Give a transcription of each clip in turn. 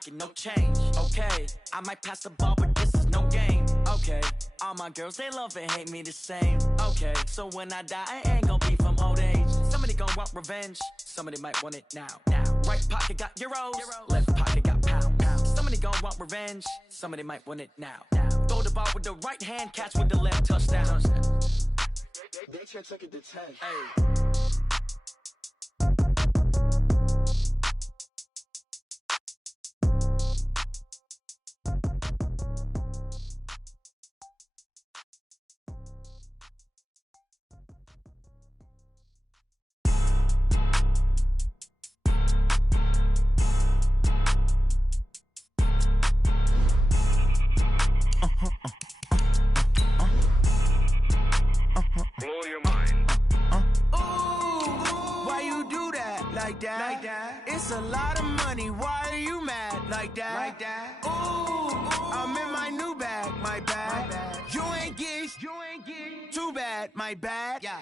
pocket, no change. Okay, I might pass the ball, but this is no game. Okay, all my girls, they love and hate me the same. Okay, so when I die, I ain't gonna be from old age. Somebody gon' want revenge, somebody might want it now. Right pocket got euros, left pocket got pounds. Somebody gon' want revenge, somebody might want it now. Throw the ball with the right hand, catch with the left, touchdown. They check it to 10. Hey. Blow your mind. Why you do that? Like that? It's a lot of money. Why are you mad? Like that? Ooh, I'm in my new bag. My bad. You ain't get too bad. My bad. Yeah.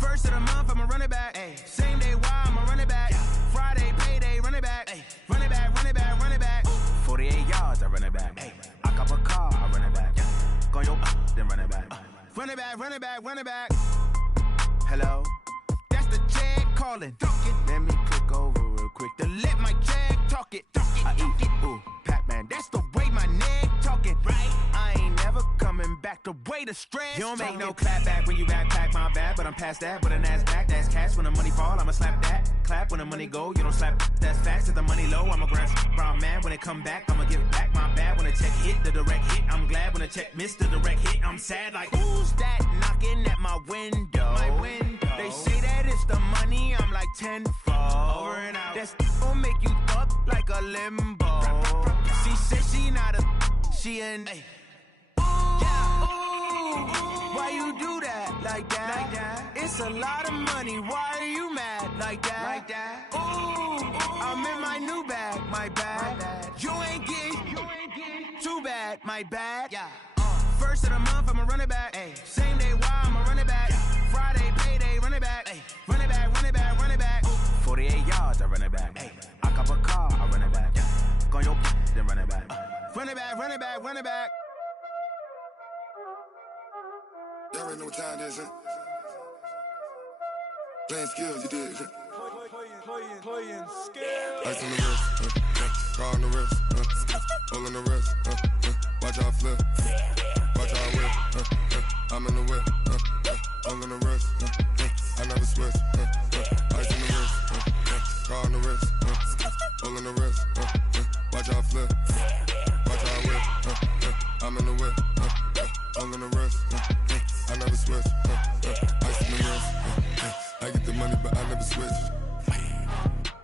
First of the month, I'ma run it back. Ay. Same day, why I'ma run it back. Yeah. Friday, payday, run it back. Ay. Run it back, run it back, run it back. 48 yards, I run it back. Ay. I cop a car, I run it back. Yeah. Go yo, then run it back. Run it back, run it back, run it back. Hello? That's the jag calling. Let me click over real quick to let my jag talk it. I eat it, ooh, Pac-Man. That's the way my neck talking. Right? I ain't never coming back the way the stress. You don't make no clap back when you backpack, my bad, but I'm past that. With a NASDAQ, that's cash. When the money fall, I'ma slap that. Clap when the money go, you don't slap. That's fast. If the money low, I'ma grind brown man. When it come back, I'ma give it back. My bad when the check hit, the direct hit. I'm glad when the check missed the direct hit. I'm sad like, who's that knocking at my window? My window. They say that it's the money, I'm like tenfold. Over and out. That's gon' make you up like a limbo. She said she not a, she an. Why you do that? Like that? It's a lot of money. Why are you mad? Like that? Ooh, I'm in my new bag. My bad. You ain't get too bad. My bad. Yeah. First of the month, I'ma run it back. Ay. Same day, why I'ma run it back. Friday, payday, run it back. Ay. Run it back, run it back, run it back. 48 yards, I run it back. Ay. I cop a car, I run it back. Go yo, then run it back. Run it back, run it back, run it back. Y'all already know what time it is, huh? Playing skills, you did. Playing skills. Ice on the wrist, car on the wrist, hole in the wrist, watch out flip, watch out whip, I'm in the whip, hole in the wrist, I never switch, ice on the wrist, car on the wrist, hole in the wrist, watch out flip, watch out whip, I'm in the whip, hole in the wrist, I never switch, ice on the wrist, I get the money but I never switch.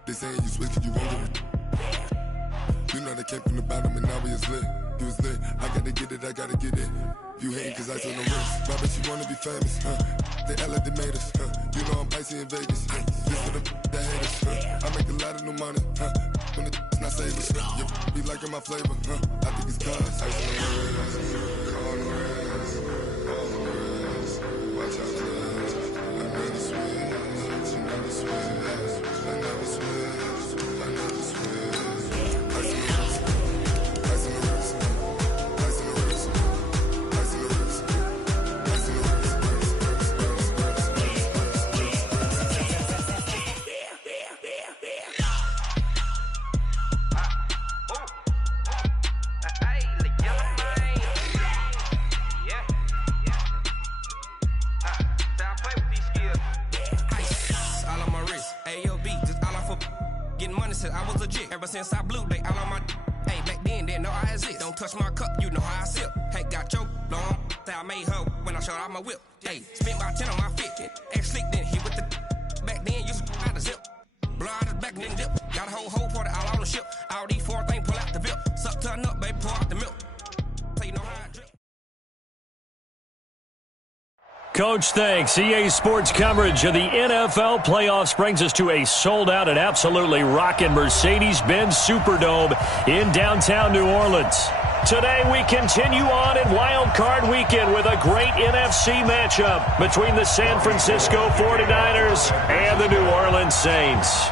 They saying you switch, you won't get it. You know they came from the bottom and now we is lit. You was lit, I gotta get it, I gotta get it. You hating cause I told them wrist. Why bet you wanna be famous, They Ella they made us, You know I'm icy in Vegas, This for the that hate us, I make a lot of new money, When it's not savers, You be liking my flavor, I think it's cause ice on the wrist, car on the wrist, all on the wrist, watch out flash, I never switch, you never switch. I never switch, I never switch. Ice in the wrist, ice in the wrist, ice in the wrist, ice in the wrist, ice in the wrist, I was legit ever since I blew they all on my. Hey, back then didn't know I exist. Don't touch my cup, you know how I sip. Hey, got your long. I made her when I showed out my whip. Hey, spent about 10 on my fit. Ex slick then hit with the. Back then used to out the zip. Blow out his back then dip. Got a whole party all on the ship. All these four things pull out the bip. Suck to a nut, baby, pour out the milk. So you know how I drip. Coach, thanks. EA Sports coverage of the NFL playoffs brings us to a sold-out and absolutely rocking Mercedes-Benz Superdome in downtown New Orleans. Today we continue on in Wild Card Weekend with a great NFC matchup between the San Francisco 49ers and the New Orleans Saints.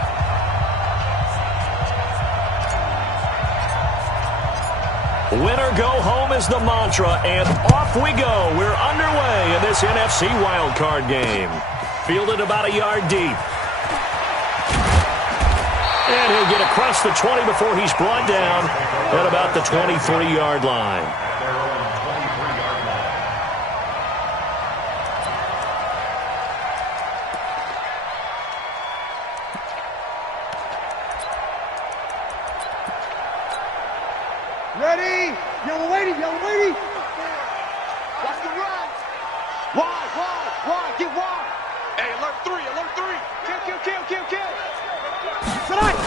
Win or go home is the mantra, and off we go. We're underway in this NFC wildcard game. Fielded about a yard deep. And he'll get across the 20 before he's brought down at about the 23-yard line. Ready? Yellow lady, yellow lady. Watch the run. Wide, get wide. Hey, alert 3, alert 3. Kill. Tonight.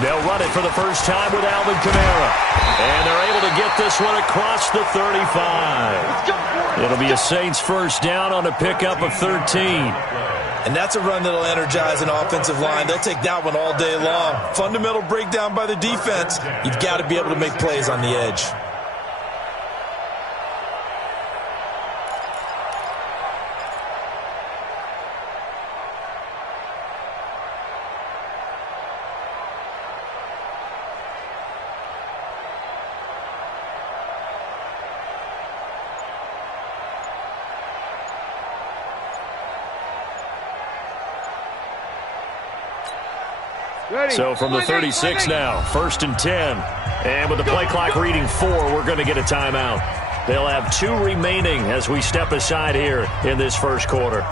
They'll run it for the first time with Alvin Kamara. And they're able to get this one across the 35. It'll be a Saints first down on a pickup of 13. And that's a run that'll energize an offensive line. They'll take that one all day long. Fundamental breakdown by the defense. You've got to be able to make plays on the edge. So from the 36 now, 1st and 10. And with the play clock reading 4, we're going to get a timeout. They'll have 2 remaining as we step aside here in this first quarter.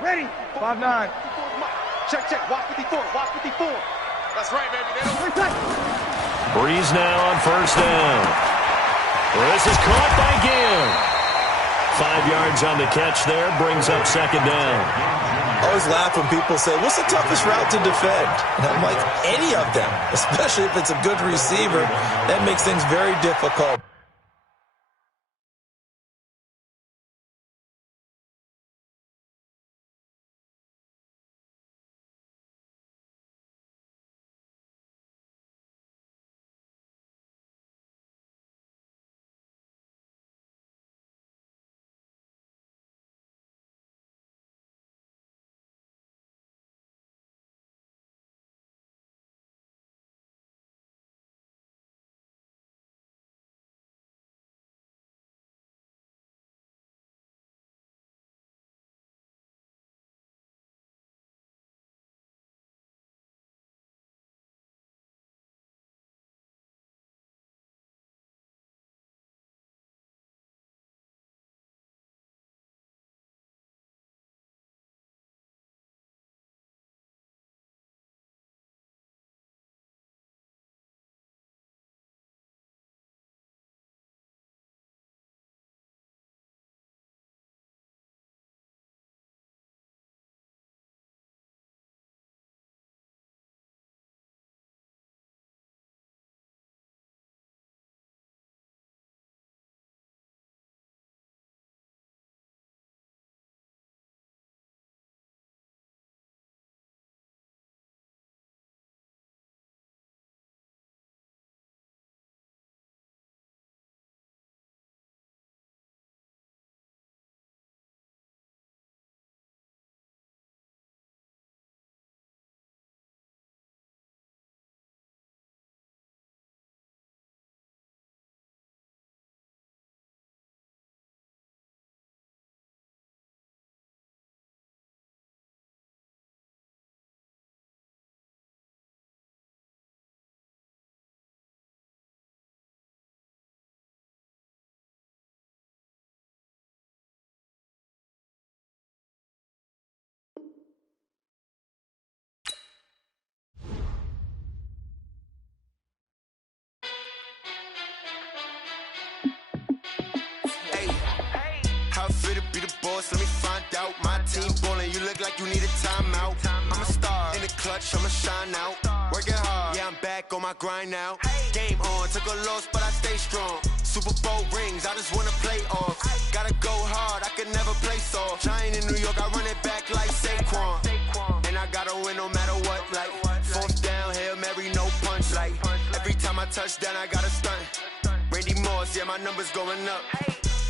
Ready? 5-9. Check. Watch 54. That's right, baby. They don't... Breeze now on first down. This is caught by Gill. 5 yards on the catch there, brings up second down. I always laugh when people say, what's the toughest route to defend? And I'm like, any of them, especially if it's a good receiver. That makes things very difficult. boss, let me find out. My team ballin', you look like you need a timeout. I'm a star in the clutch, I'ma shine out. Working hard, yeah, I'm back on my grind now. Game on, took a loss, but I stay strong. Super Bowl rings, I just wanna play off. Gotta go hard, I can never play soft. Giant in New York, I run it back like Saquon. And I gotta win no matter what, like fourth down, Hail Mary, no punch. Like every time I touch down, I gotta stunt. Randy Moss, yeah, my numbers going up.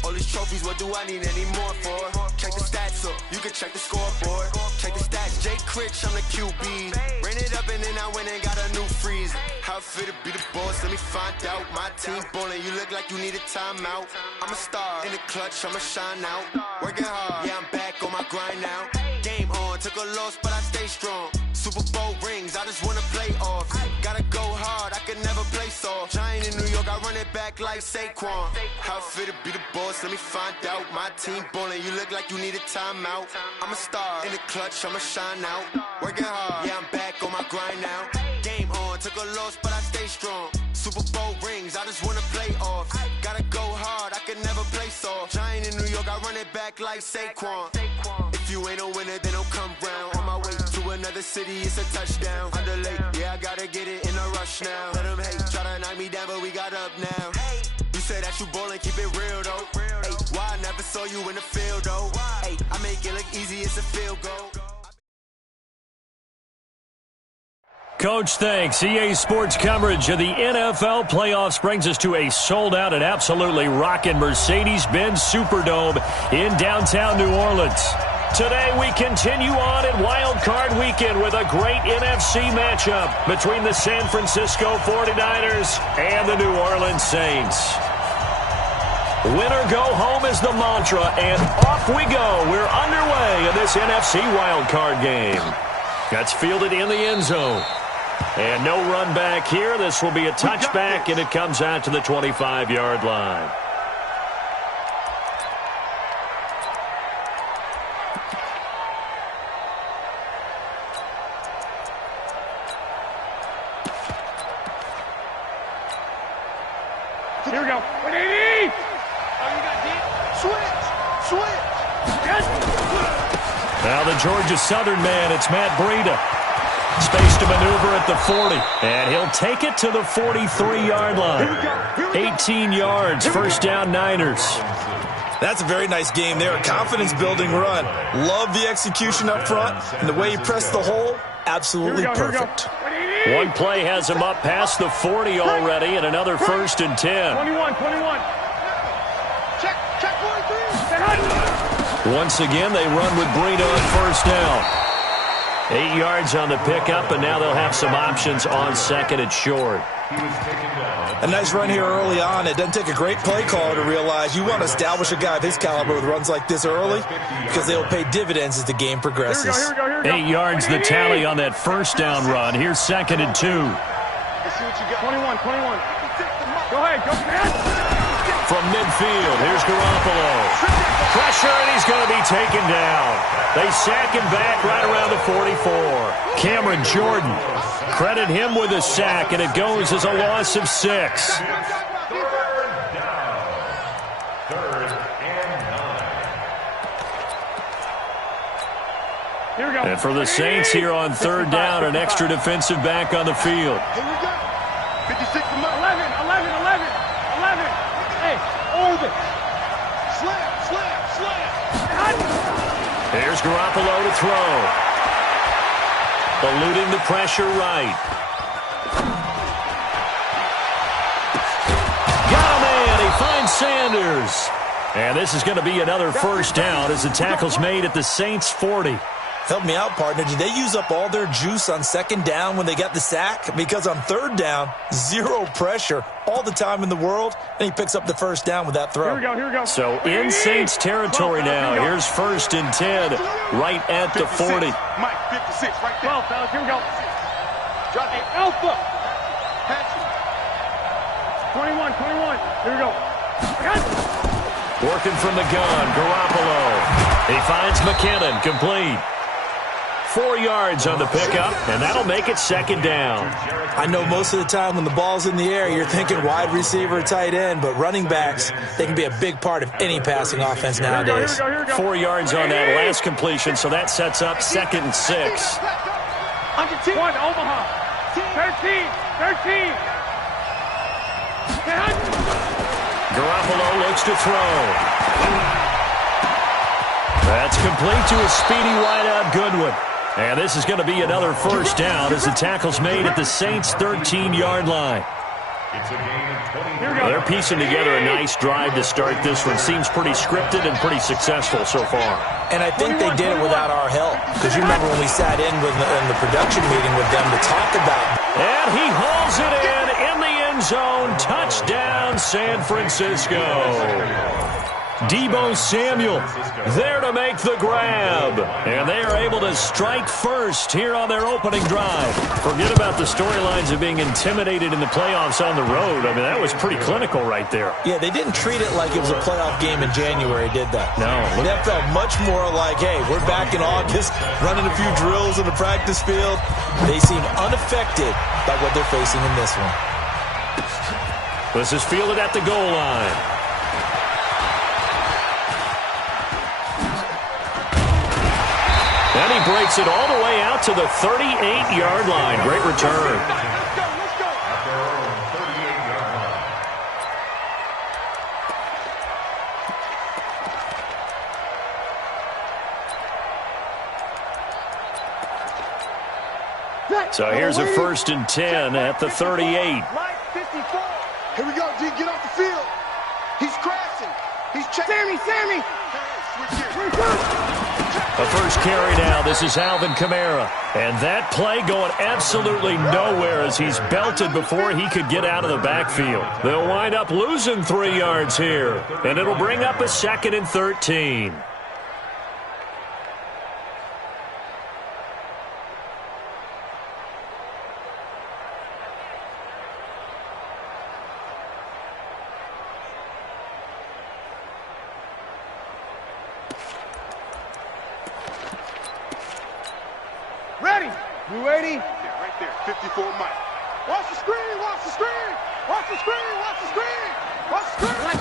All these trophies, what do I need any more for? Check the stats up, you can check the scoreboard. Check the stats, Jay Critch, I'm the QB. Ran it up and then I went and got a new freeze. How it feel to be the boss, let me find out. My team ballin', you look like you need a timeout. I'm a star in the clutch, I'ma shine out. Working hard, yeah, I'm back on my grind now. Game on, took a loss, but I stay strong. Super Bowl rings, I just wanna play off. Gotta go hard, I can never play soft. Giant in New York, I run it back like Saquon. How it feel to be the boss, let me find out. My team ballin', you look like you need a timeout. I'm a star in the clutch, I'ma shine out. Working hard, yeah, I'm back on my grind now. Game on, took a loss, but I stay strong. Super Bowl rings, I just wanna play off. Gotta go hard, I can never play soft. Giant in New York, I run it back like Saquon. If you ain't a winner, then don't come round. On my way to another city, it's a touchdown. Underlay, yeah, I gotta get it in a rush now. Let them hate, try to knock me down, but we got up now. You say that you ballin', keep it real though. Hey, why I never saw you in the field though? Hey, I make it look easy, it's a field goal. Coach, thanks. EA Sports coverage of the NFL playoffs brings us to a sold-out and absolutely rockin' Mercedes-Benz Superdome in downtown New Orleans. Today we continue on in Wild Card Weekend with a great NFC matchup between the San Francisco 49ers and the New Orleans Saints. Win or go home is the mantra, and off we go. We're underway in this NFC Wild Card game. That's fielded in the end zone. And no run back here. This will be a touchback, and it comes out to the 25-yard line. Here we go. Switch. Now the Georgia Southern man, it's Matt Breida. Space to maneuver at the 40, and he'll take it to the 43-yard line. 18 yards, first down Niners. That's a very nice game there. A confidence-building run. Love the execution up front, and the way he pressed the hole, absolutely perfect. One play has him up past the 40 already, and another first and 10. 21. Check 43. Once again, they run with Breida on first down. 8 yards on the pickup, and now they'll have some options on second and short. A nice run here early on. It doesn't take a great play caller to realize you want to establish a guy of his caliber with runs like this early because they will pay dividends as the game progresses. Here we go. 8 yards the tally on that first down run. Here's second and 2. Let's see what you got. 21. Go ahead. From midfield, here's Garoppolo. Pressure, and he's going to be taken down. They sack him back right around the 44. Cameron Jordan, credit him with a sack, and it goes as a loss of 6. Here we go. And for the Saints here on third down, an extra defensive back on the field. Here we go. 56 to 11. Hey, hold it. Slam. Here's Garoppolo to throw. Eluding the pressure right. Got a man. He finds Sanders. And this is going to be another first down as the tackle's made at the Saints' 40. Help me out, partner. Did they use up all their juice on second down when they got the sack? Because on third down, zero pressure, all the time in the world, and he picks up the first down with that throw. Here we go. So in Saints territory now. Here's first and 10 right at the 40. Mike, 56 right there. 12, fellas. Here we go. Drop it. Alpha. Patch it. 21. Here we go. Working from the gun, Garoppolo. He finds McKinnon, complete. 4 yards on the pickup, and that'll make it second down. I know most of the time when the ball's in the air, you're thinking wide receiver, tight end, but running backs, they can be a big part of any passing offense nowadays. 4 yards on that last completion, so that sets up 2nd and 6. 1, Omaha. 13. Garoppolo looks to throw. That's complete to a speedy wideout Goodwin. And this is going to be another first down as the tackle's made at the Saints' 13-yard line. They're piecing together a nice drive to start this one. Seems pretty scripted and pretty successful so far. And I think they did it without our help. Because you remember when we sat in the production meeting with them to talk about it. And he hauls it in the end zone. Touchdown, San Francisco. Deebo Samuel there to make the grab. And they are able to strike first here on their opening drive. Forget about the storylines of being intimidated in the playoffs on the road. I mean, that was pretty clinical right there. Yeah, they didn't treat it like it was a playoff game in January, did they? No. That felt much more like, hey, we're back in August, running a few drills in the practice field. They seem unaffected by what they're facing in this one. This is fielded at the goal line. And he breaks it all the way out to the 38-yard line. Great return. Let's go. So here's a 1st and 10 at the 38. Here we go, D. Get off the field. He's crashing. He's checking. Sammy. The first carry now. This is Alvin Kamara. And that play going absolutely nowhere as he's belted before he could get out of the backfield. They'll wind up losing 3 yards here. And it'll bring up a 2nd and 13. Ready? You ready? Yeah, right there. 54 Mike. Watch the screen. Watch the screen. Watch the screen. Watch the screen. Watch the screen.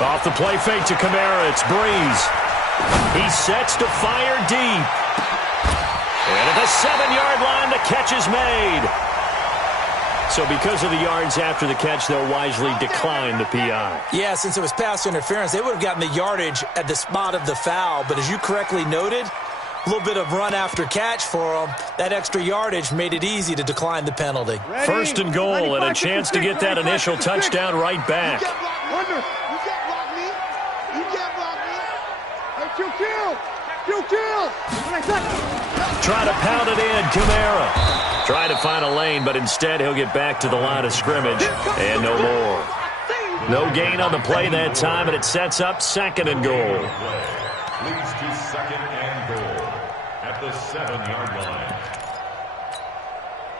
Off the play fake to Kamara. It's Breeze. He sets to fire deep. And at the 7-yard line, the catch is made. So because of the yards after the catch, they'll wisely decline the PI. Yeah, since it was pass interference, they would have gotten the yardage at the spot of the foul. But as you correctly noted, a little bit of run after catch for them. That extra yardage made it easy to decline the penalty. Ready? 1st and goal and a chance to get that initial touchdown right back. You can't block me. You can't block me. Hey, kill. Try to pound it in, Kamara. Try to find a lane, but instead he'll get back to the line of scrimmage and no more. No gain on the play that time, and it sets up 2nd and goal. Leads to 2nd and goal at the 7-yard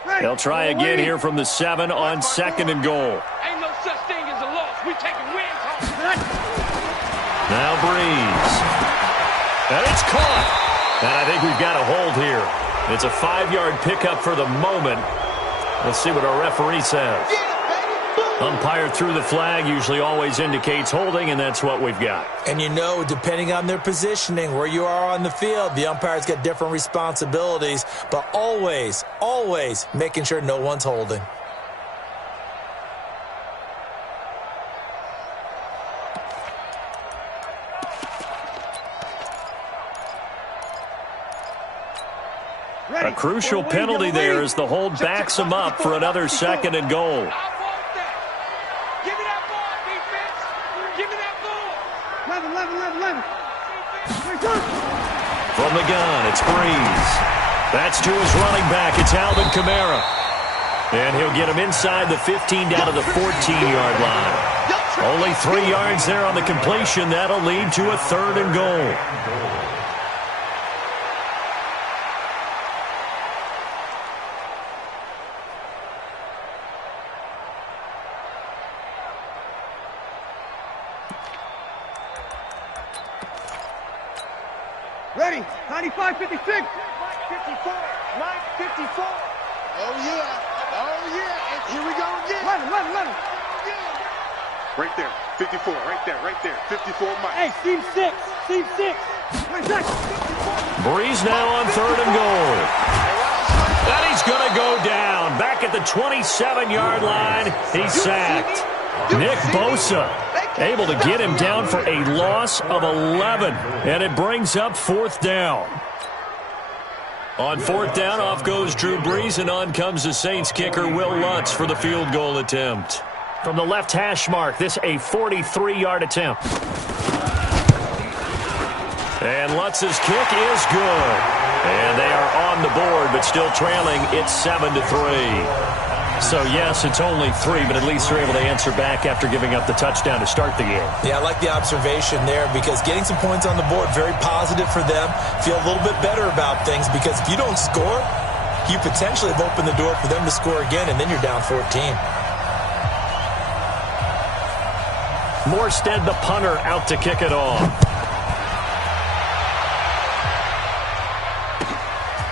line. They'll try again here from the 7 on 2nd and goal. Ain't no such thing as a loss. We taking wins. Now Breeze. And it's caught. And I think we've got a hold here. It's a 5-yard pickup for the moment. Let's see what our referee says. Umpire threw the flag, usually always indicates holding, and that's what we've got. And you know, depending on their positioning, where you are on the field, the umpire's got different responsibilities, but always, always making sure no one's holding. A crucial penalty there as the hold backs him up for another 2nd and goal. From the gun, it's Breeze. That's to his running back. It's Alvin Kamara. And he'll get him inside the 15 down to the 14-yard line. Only 3 yards there on the completion. That'll lead to a 3rd and goal. Ready? 95-56. 54. Mike, 54. Oh, yeah. Oh, yeah. And here we go again. Let him. Right there. 54. Right there. 54, Mike. Hey, Steve 6. Breeze now on 3rd and goal. And he's going to go down. Back at the 27-yard line, he's sacked. Nick Bosa able to get him down for a loss of 11. And it brings up 4th down. On 4th down, off goes Drew Brees, and on comes the Saints kicker, Will Lutz, for the field goal attempt. From the left hash mark, this a 43-yard attempt. And Lutz's kick is good. And they are on the board, but still trailing. It's 7-3. So, yes, it's only 3, but at least they're able to answer back after giving up the touchdown to start the game. Yeah, I like the observation there because getting some points on the board, very positive for them. Feel a little bit better about things because if you don't score, you potentially have opened the door for them to score again, and then you're down 14. Morstead, the punter, out to kick it off.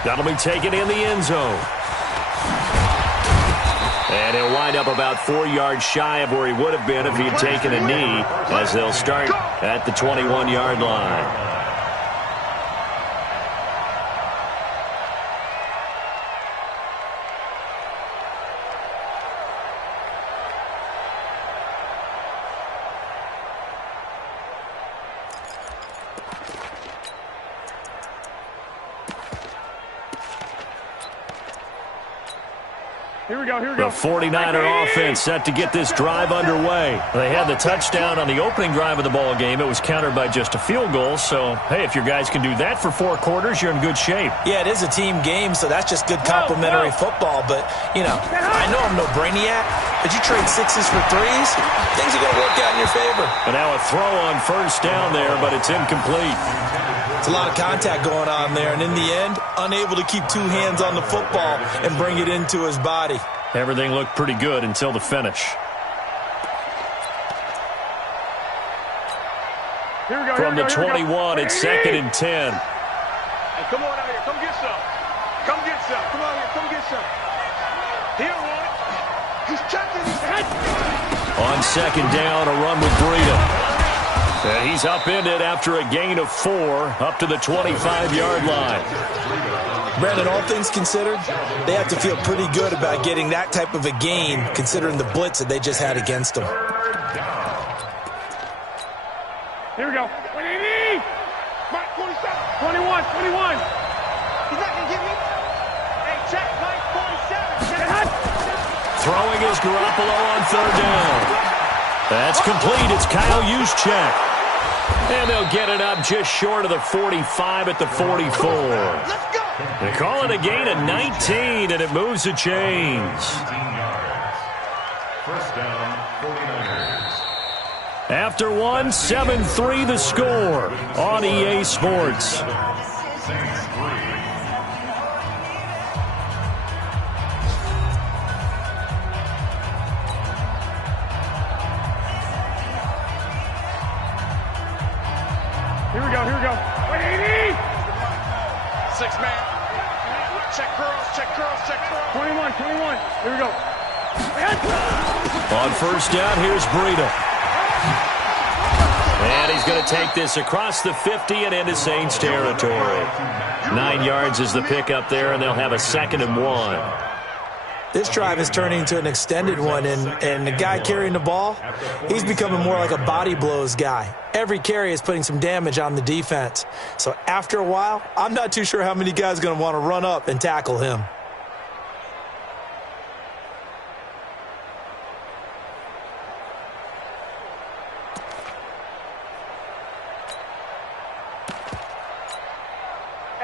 That'll be taken in the end zone. And he'll wind up about 4 yards shy of where he would have been if he'd taken a knee, as they'll start at the 21-yard line. The 49er offense set to get this drive underway. They had the touchdown on the opening drive of the ball game. It was countered by just a field goal. So, hey, if your guys can do that for 4 quarters, you're in good shape. Yeah, it is a team game, so that's just good complimentary football. But, you know, I know I'm no brainiac, but you trade 6s for 3s, things are going to work out in your favor. And now a throw on 1st down there, but it's incomplete. It's a lot of contact going on there, and in the end, unable to keep 2 hands on the football and bring it into his body. Everything looked pretty good until the finish. From the 21, it's 2nd and 10. Hey, come on out here. Come get some. Come get some. Come on here. Come get some. He don't want it. He's checking his head. On 2nd down, a run with Breida. And he's upended after a gain of 4 up to the 25-yard line. Brandon, all things considered, they have to feel pretty good about getting that type of a gain considering the blitz that they just had against them. Here we go. 180. 27. 21. He's not going to give me. Hey, check, Mike, 47. Throwing is Garoppolo on 3rd down. That's complete. It's Kyle Juszczyk. And they'll get it up just short of the 45 at the 44. Let's go. They call it a gain of 19, and it moves the chains. 1st down, 49ers. After 1, 7-3 the score on EA Sports. Saints 3. Here we go. 180. 6-man. Check curls. 21. Here we go. On 1st down, here's Breida. And he's going to take this across the 50 and into Saints territory. 9 yards is the pickup there, and they'll have a 2nd and 1. This drive is turning into an extended one, and the guy carrying the ball, he's becoming more like a body blows guy. Every carry is putting some damage on the defense. So after a while, I'm not too sure how many guys are going to want to run up and tackle him.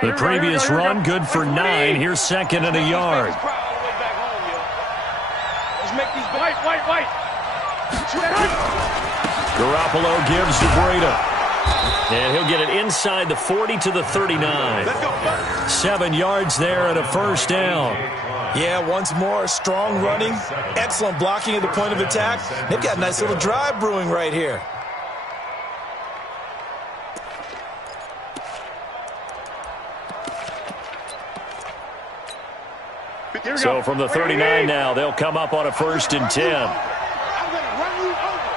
The previous run, good for 9. Here's 2nd and a yard. Let's make these white. Garoppolo gives to Breida. And he'll get it inside the 40 to the 39. 7 yards there and a 1st down. Yeah, once more, strong running, excellent blocking at the point of attack. They've got a nice little drive brewing right here. So from the 39 now, they'll come up on a 1st and 10. I'm going to run you over.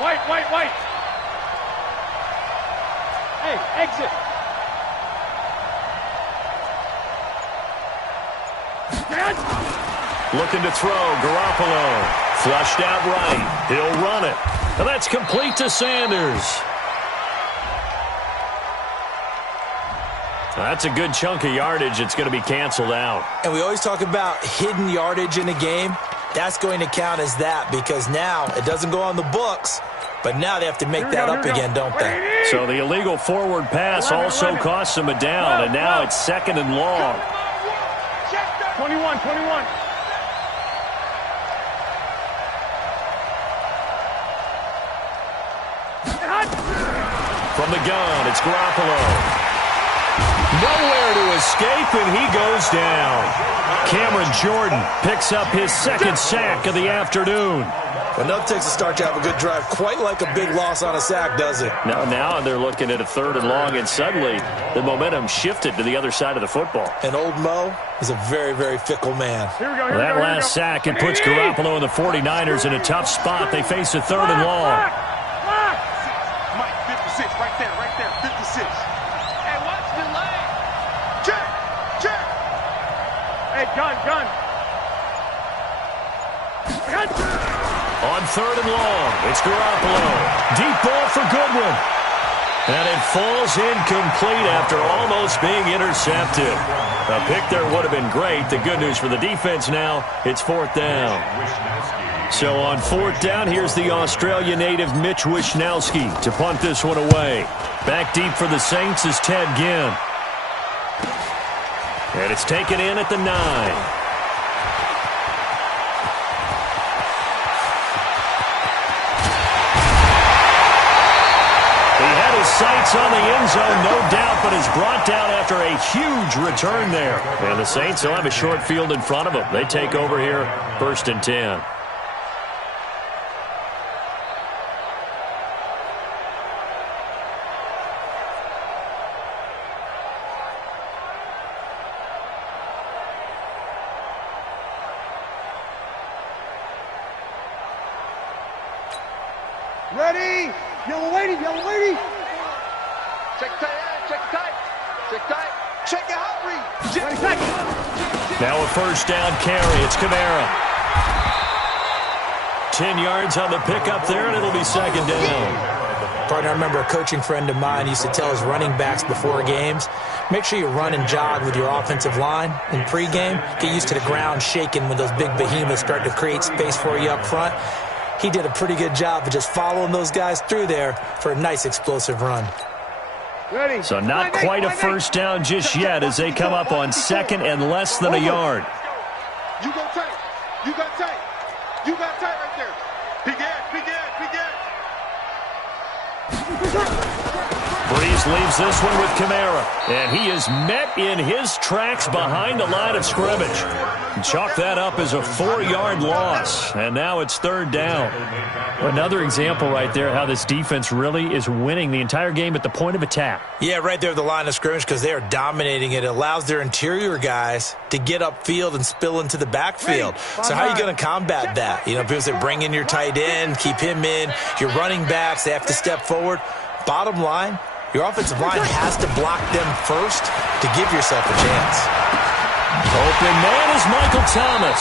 White. Hey, exit. Looking to throw, Garoppolo. Flushed out right. He'll run it. And that's complete to Sanders. That's a good chunk of yardage. It's going to be canceled out. And we always talk about hidden yardage in a game. That's going to count as that because now it doesn't go on the books, but now they have to make that up again, don't they? So the illegal forward pass also costs them a down, and now it's 2nd and long. 21. From the gun, it's Garoppolo. Nowhere to escape, and he goes down. Cameron Jordan picks up his 2nd sack of the afternoon. Well, nothing takes a start to have a good drive quite like a big loss on a sack, does it? Now they're looking at a 3rd and long, and suddenly the momentum shifted to the other side of the football. And old Mo is a very, very fickle man. That last sack, it puts Garoppolo and the 49ers in a tough spot. They face a 3rd and long. Mike, 56, right there, 56. Hey, watch the lane. Check. Hey, gun. On 3rd and long, it's Garoppolo. Deep ball for Goodwin. And it falls incomplete after almost being intercepted. A pick there would have been great. The good news for the defense now, it's 4th down. So on 4th down, here's the Australia native Mitch Wishnowsky to punt this one away. Back deep for the Saints is Ted Ginn. And it's taken in at the 9. Sights on the end zone, no doubt, but is brought down after a huge return there. And the Saints will have a short field in front of them. They take over here, 1st and 10. Ready? Yellow lady. Check it out, Reed. Now a 1st down carry. It's Kamara. 10 yards on the pickup there, and it'll be 2nd down. Partner, I remember a coaching friend of mine used to tell his running backs before games, make sure you run and jog with your offensive line in pregame. Get used to the ground shaking when those big behemoths start to create space for you up front. He did a pretty good job of just following those guys through there for a nice explosive run. So not quite a 1st down just yet as they come up on 2nd and less than a yard. You got tight right there. Breeze leaves this one with Kamara, and he is met in his tracks behind the line of scrimmage. Chalk that up as a 4-yard loss, and now it's 3rd down. Another example right there how this defense really is winning the entire game at the point of attack. Yeah, right there at the line of scrimmage because they are dominating it. It allows their interior guys to get upfield and spill into the backfield. So how are you going to combat that? You know, people say bring in your tight end, keep him in. Your running backs, they have to step forward. Bottom line, your offensive line has to block them first to give yourself a chance. Open man is Michael Thomas.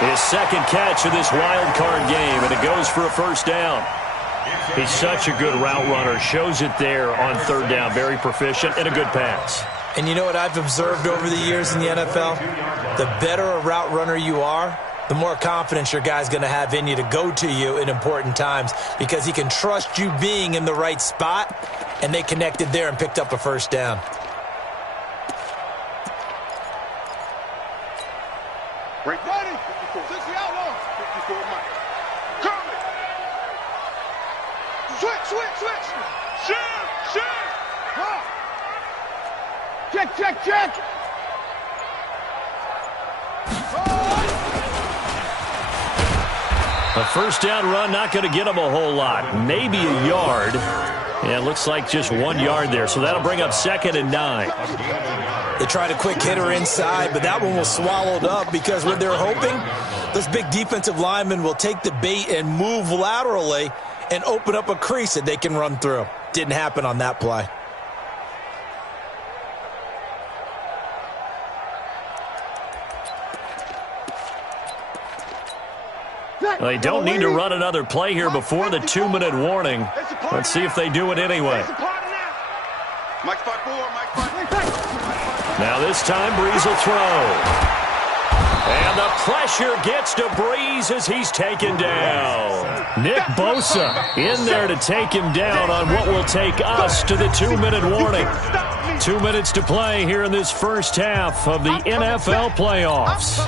His 2nd catch of this wild card game, and it goes for a 1st down. He's such a good route runner. Shows it there on 3rd down. Very proficient and a good pass. And you know what I've observed over the years in the NFL? The better a route runner you are, the more confidence your guy's going to have in you to go to you in important times because he can trust you being in the right spot, and they connected there and picked up a 1st down. Break ready. 60 outlaw. 54 Mike. Coming. Switch. Shift. Huh. Check. A 1st down run, not going to get him a whole lot. Maybe a yard. Yeah, it looks like just 1 yard there, so that'll bring up 2nd and 9. They tried a quick hitter inside, but that one was swallowed up because what they're hoping, those big defensive linemen will take the bait and move laterally and open up a crease that they can run through. Didn't happen on that play. They don't need to run another play here before the 2-minute warning. Let's see if they do it anyway. Now this time, Brees will throw. And the pressure gets to Brees as he's taken down. Nick Bosa in there to take him down on what will take us to the 2-minute warning. 2 minutes to play here in this first half of the NFL playoffs.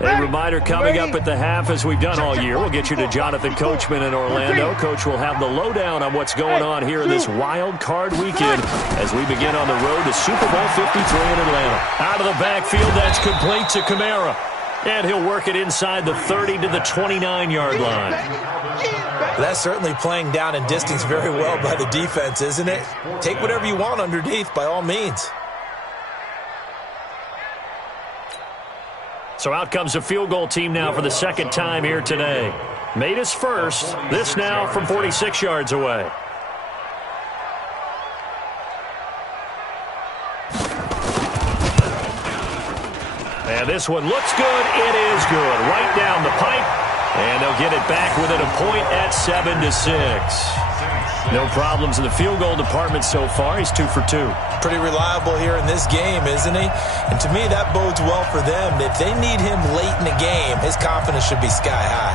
A reminder coming up at the half, as we've done all year. We'll get you to Jonathan Coachman in Orlando. Coach will have the lowdown on what's going on here in this wild card weekend as we begin on the road to Super Bowl 53 in Atlanta. Out of the backfield, that's complete to Kamara. And he'll work it inside the 30 to the 29-yard line. That's certainly playing down in distance very well by the defense, isn't it? Take whatever you want underneath, by all means. So out comes the field goal team now for the second time here today. Made his first. This now from 46 yards away. And this one looks good. It is good. Right down the pipe. And they'll get it back within a point at 7-6. No problems in the field goal department so far. He's 2 for 2. Pretty reliable here in this game, isn't he? And to me, that bodes well for them. If they need him late in the game, his confidence should be sky high.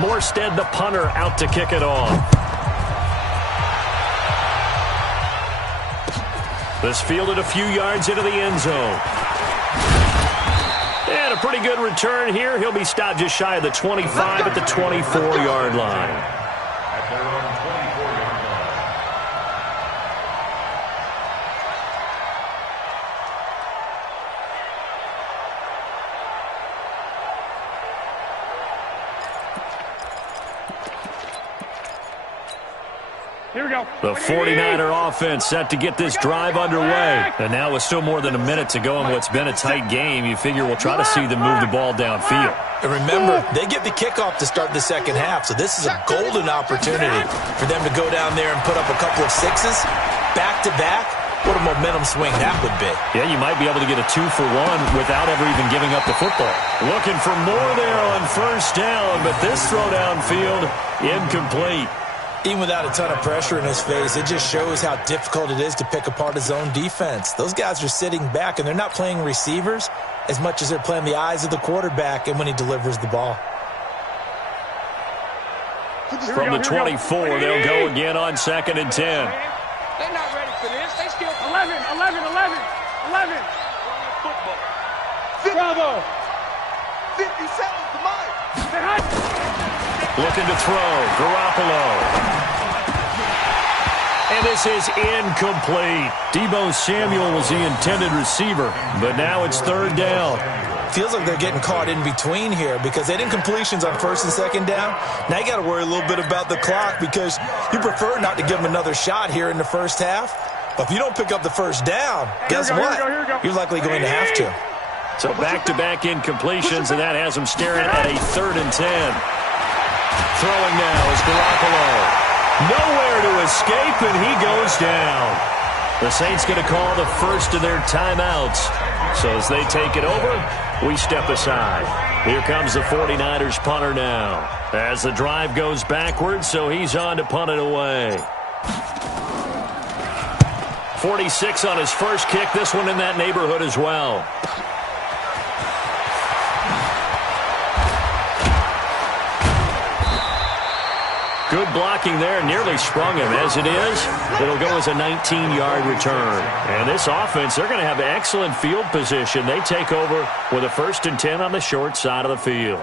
Morstead, the punter, out to kick it off. This fielded a few yards into the end zone. And a pretty good return here. He'll be stopped just shy of the 25 at the 24-yard line. At their own 24-yard line. Here we go. The 49er offense set to get this drive underway. And now with still more than a minute to go in what's been a tight game, you figure we'll try to see them move the ball downfield. And remember, they get the kickoff to start the second half, so this is a golden opportunity for them to go down there and put up a couple of sixes back-to-back. What a momentum swing that would be. Yeah, you might be able to get a 2-for-1 without ever even giving up the football. Looking for more there on first down, but this throw downfield, incomplete. Even without a ton of pressure in his face, it just shows how difficult it is to pick apart his own defense. Those guys are sitting back, and they're not playing receivers as much as they're playing the eyes of the quarterback and when he delivers the ball. From the 24, they'll go again on 2nd and 10. They're not ready for this. They still 11. Football. Bravo. 57 to mine. Looking to throw, Garoppolo. And this is incomplete. Deebo Samuel was the intended receiver, but now it's 3rd down. Feels like they're getting caught in between here because they didn't completions on 1st and 2nd down. Now you got to worry a little bit about the clock because you prefer not to give them another shot here in the first half. But if you don't pick up the first down, guess what? You're likely going to have to. So back-to-back incompletions, and that has them staring at a 3rd and 10. Throwing now is Garoppolo. Nowhere to escape, and he goes down. The Saints going to call the first of their timeouts. So as they take it over, we step aside. Here comes the 49ers punter now. As the drive goes backwards, so he's on to punt it away. 46 on his first kick. This one in that neighborhood as well. Good blocking there, nearly sprung him. As it is, it'll go as a 19-yard return. And this offense, they're going to have excellent field position. They take over with a 1st and 10 on the short side of the field.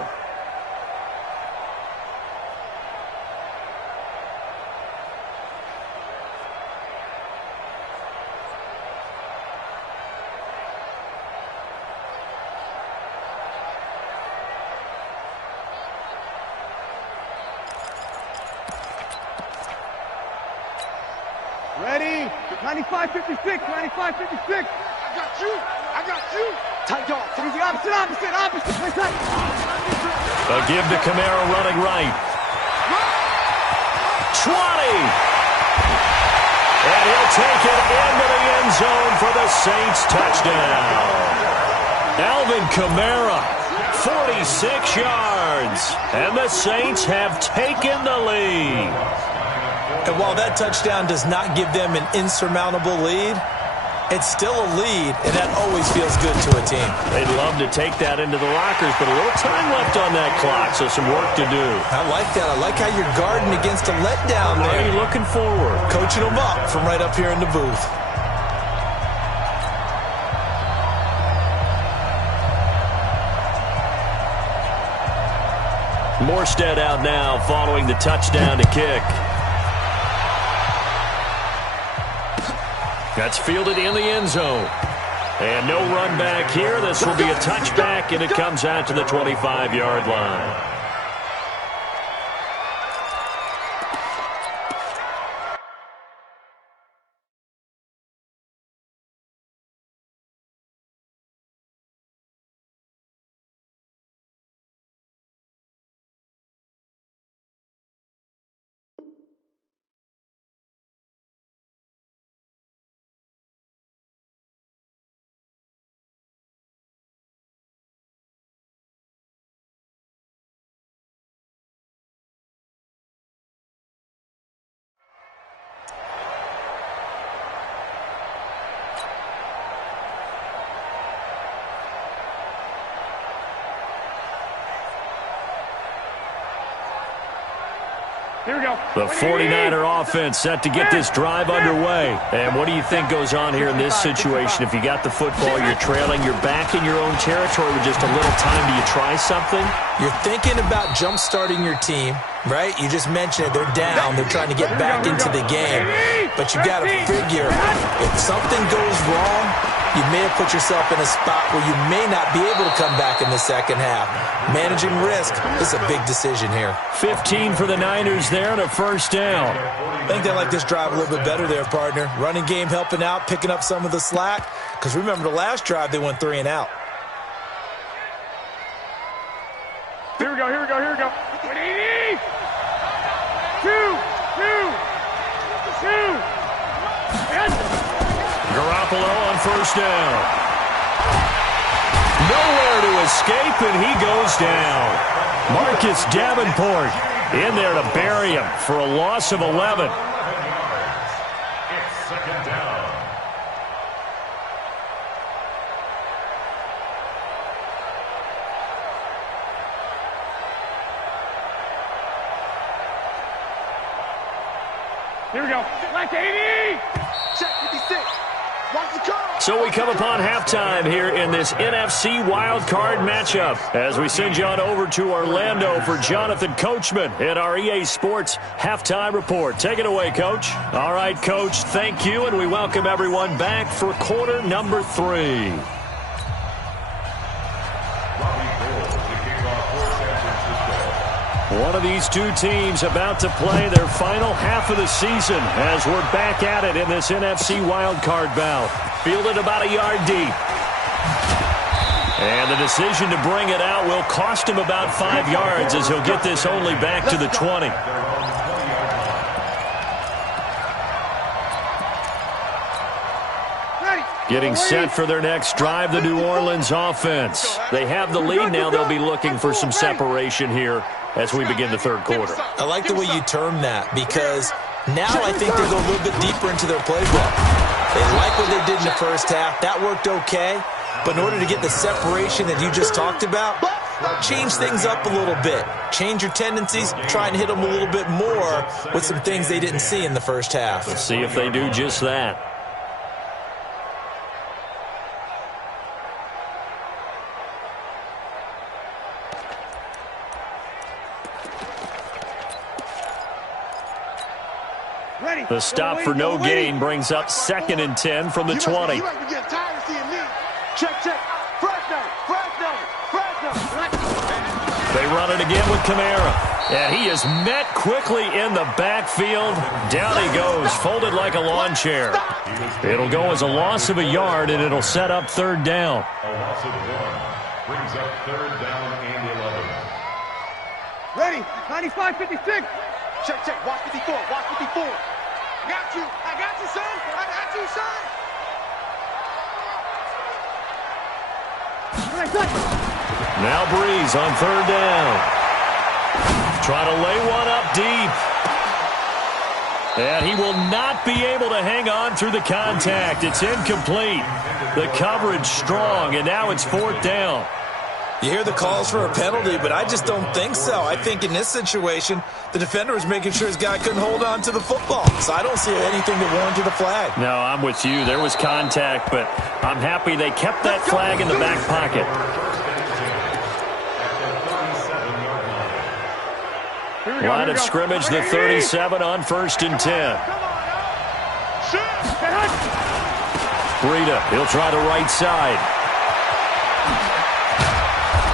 Ready? 95-56, 95-56. I got you. Tight dog. Opposite. Play tight. A give to Kamara running right. 20. And he'll take it into the end zone for the Saints touchdown. Alvin Kamara, 46 yards. And the Saints have taken the lead. And while that touchdown does not give them an insurmountable lead, it's still a lead, and that always feels good to a team. They'd love to take that into the lockers, but a little time left on that clock, so some work to do. I like that. I like how you're guarding against a letdown there. Are you looking forward? Coaching them up from right up here in the booth. Morstead out now following the touchdown to kick. That's fielded in the end zone. And no run back here. This will be a touchback, and it comes out to the 25-yard line. Here we go. The 49er offense set to get this drive underway. And what do you think goes on here in this situation? If you got the football, you're trailing, you're back in your own territory with just a little time. Do you try something? You're thinking about jump-starting your team, right? You just mentioned it. They're down. They're trying to get back into the game. But you got to figure, if something goes wrong, you may have put yourself in a spot where you may not be able to come back in the second half. Managing risk is a big decision here. 15 for the Niners there and a first down. I think they like this drive a little bit better there, partner. Running game helping out, picking up some of the slack. Because remember the last drive, they went 3 and out. Here we go. 180. 2. Garoppolo on first down. Nowhere to escape, and he goes down. Marcus Davenport in there to bury him for a loss of 11. It's second down. Here we go. Left 80. Check 56. Watch the call. So we come upon halftime here in this NFC Wild Card matchup as we send you on over to Orlando for Jonathan Coachman in our EA Sports Halftime Report. Take it away, Coach. All right, Coach, thank you, and we welcome everyone back for quarter number 3. One of these two teams about to play their final half of the season as we're back at it in this NFC wildcard bout. Fielded about a yard deep. And the decision to bring it out will cost him about 5 yards as he'll get this only back to the 20. Getting set for their next drive, the New Orleans offense. They have the lead now. They'll be looking for some separation here as we begin the third quarter. I like the way you term that because now I think they go a little bit deeper into their playbook. They like what they did in the first half. That worked okay. But in order to get the separation that you just talked about, change things up a little bit. Change your tendencies. Try and hit them a little bit more with some things they didn't see in the first half. Let's see if they do just that. The stop for no gain brings up 2nd and 10 from the 20. Check. Fresno. They run it again with Kamara. And he is met quickly in the backfield. Down he goes, folded like a lawn chair. It'll go as a loss of a yard, and it'll set up third down. A loss of 1 brings up third down and 11. Ready, 95, 56. Check, watch 54, watch 54. I got you, son. I got you, son. Now Breeze on third down. Try to lay one up deep. And he will not be able to hang on through the contact. It's incomplete. The coverage strong, and now it's fourth down. You hear the calls for a penalty, but I just don't think so. I think in this situation, the defender was making sure his guy couldn't hold on to the football. So I don't see anything that warranted a flag. No, I'm with you. There was contact, but I'm happy they kept that flag in the back pocket. Line of scrimmage, the 37 on 1st and 10. Breida, he'll try the right side.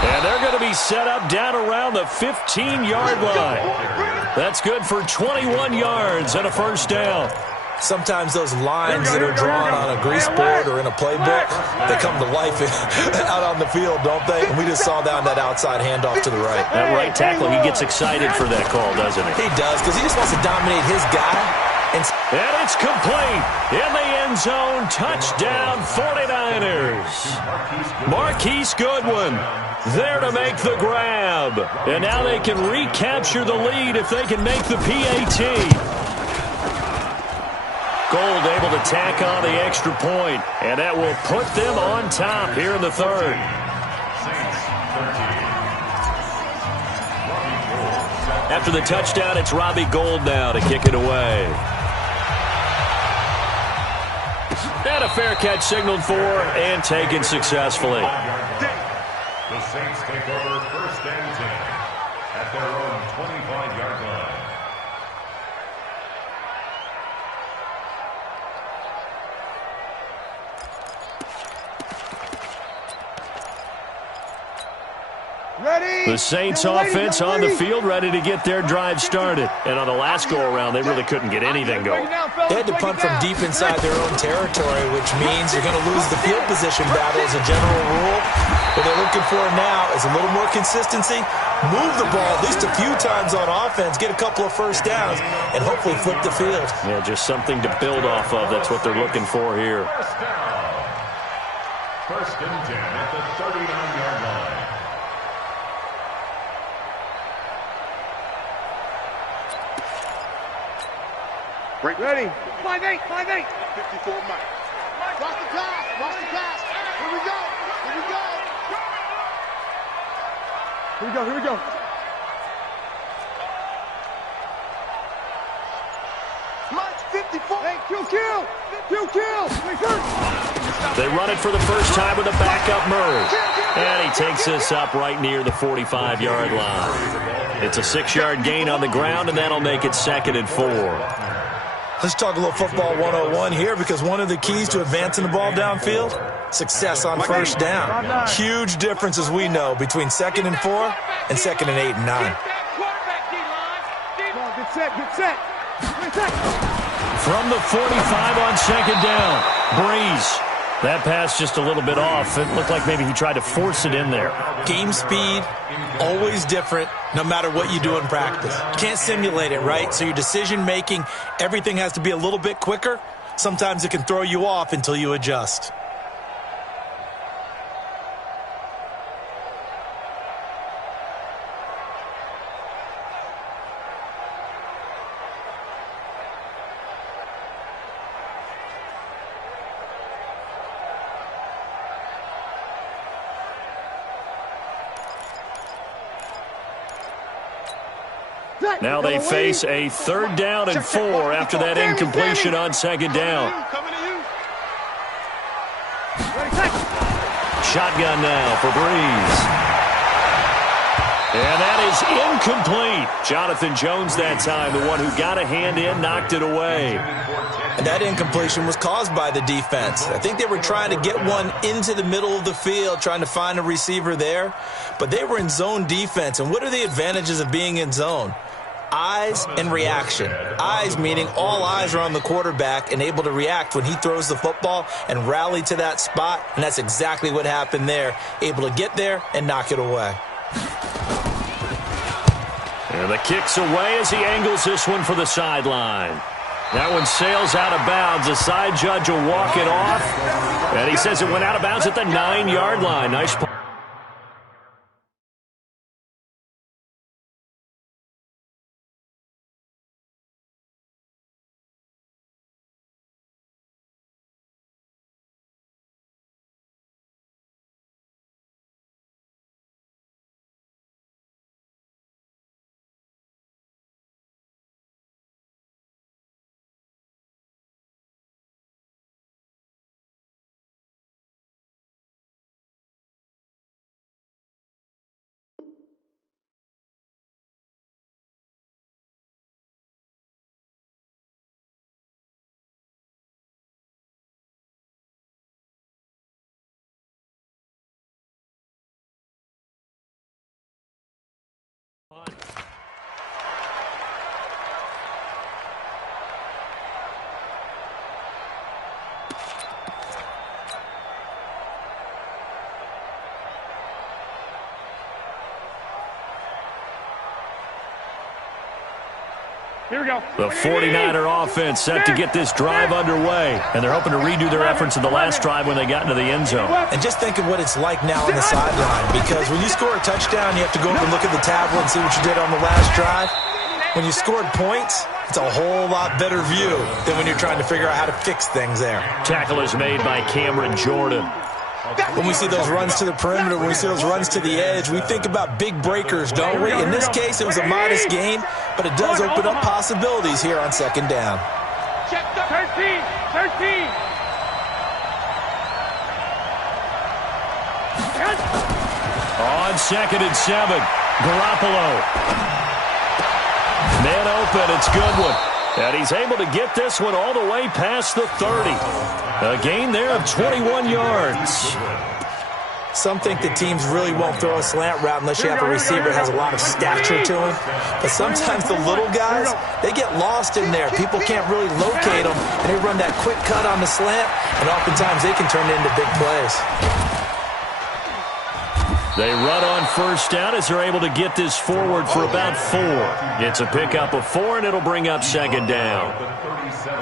And they're going to be set up down around the 15-yard line. That's good for 21 yards and a first down. Sometimes those lines that are drawn on a grease board or in a playbook, they come to life out on the field, don't they? And we just saw down that outside handoff to the right. That right tackle, he gets excited for that call, doesn't he? He does, because he just wants to dominate his guy. And it's complete. In the end zone, touchdown 49ers. Marquise Goodwin there to make the grab. And now they can recapture the lead if they can make the PAT. Gold able to tack on the extra point, and that will put them on top here in the third. After the touchdown, it's Robbie Gould now to kick it away. And a fair catch signaled for and taken successfully. The Saints take over 1st and 10 at their own 25-yard line. The Saints offense on the field, ready to get their drive started. And on the last go-around, they really couldn't get anything going. They had to punt from deep inside their own territory, which means you're going to lose the field position battle as a general rule. What they're looking for now is a little more consistency, move the ball at least a few times on offense, get a couple of first downs, and hopefully flip the field. Yeah, just something to build off of. That's what they're looking for here. First and 10 at the 39-yard line. Ready. 5-8. 54 Mike. Watch the pass. Here we go. Mike, 54. Hey, kill. They run it for the first time with a backup Murray. And he takes this up right near the 45-yard line. It's a 6-yard gain on the ground, and that'll make it 2nd and 4. Let's talk a little football 101 here, because one of the keys to advancing the ball downfield, success on first down. Huge difference, as we know, between 2nd and 4 and 2nd and 8 and 9. Get set. From the 45 on 2nd down, Breeze. That pass just a little bit off. It looked like maybe he tried to force it in there. Game speed, always different, no matter what you do in practice. You can't simulate it, right? So your decision-making, everything has to be a little bit quicker. Sometimes it can throw you off until you adjust. Now they face a 3rd down and 4 after that incompletion on 2nd down. Shotgun now for Breeze. And that is incomplete. Jonathan Jones that time, the one who got a hand in, knocked it away. And that incompletion was caused by the defense. I think they were trying to get one into the middle of the field, trying to find a receiver there. But they were in zone defense. And what are the advantages of being in zone? Eyes and reaction. Eyes meaning all eyes are on the quarterback and able to react when he throws the football and rally to that spot. And that's exactly what happened there. Able to get there and knock it away. And the kick's away as he angles this one for the sideline. That one sails out of bounds. The side judge will walk it off. And he says it went out of bounds at the 9-yard line. Nice play. Here we go. The 49er offense set to get this drive underway. And they're hoping to redo their efforts in the last drive when they got into the end zone. And just think of what it's like now on the sideline. Because when you score a touchdown, you have to go over and look at the tablet and see what you did on the last drive. When you scored points, it's a whole lot better view than when you're trying to figure out how to fix things there. Tackle is made by Cameron Jordan. When we see those runs to the perimeter, when we see those runs to the edge, we think about big breakers, don't we? In this case, it was a modest gain, but it does open up possibilities here on second down. Check the 13. On 2nd and 7, Garoppolo. Man open, it's Goodwin. And he's able to get this one all the way past the 30. A gain there of 21 yards. Some think that teams really won't throw a slant route unless you have a receiver that has a lot of stature to him. But sometimes the little guys, they get lost in there. People can't really locate them, and they run that quick cut on the slant, and oftentimes they can turn it into big plays. They run on first down as they're able to get this forward for about 4. It's a pickup of 4, and it'll bring up second down.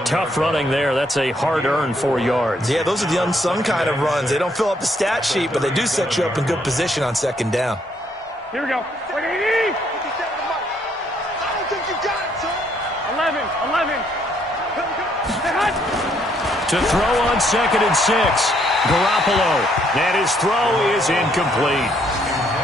Tough running there. That's a hard-earned 4 yards. Yeah, those are the unsung kind of runs. They don't fill up the stat sheet, but they do set you up in good position on second down. Here we go. 180. I don't think you got it, son. 11. To throw on 2nd and 6. Garoppolo. And his throw is incomplete.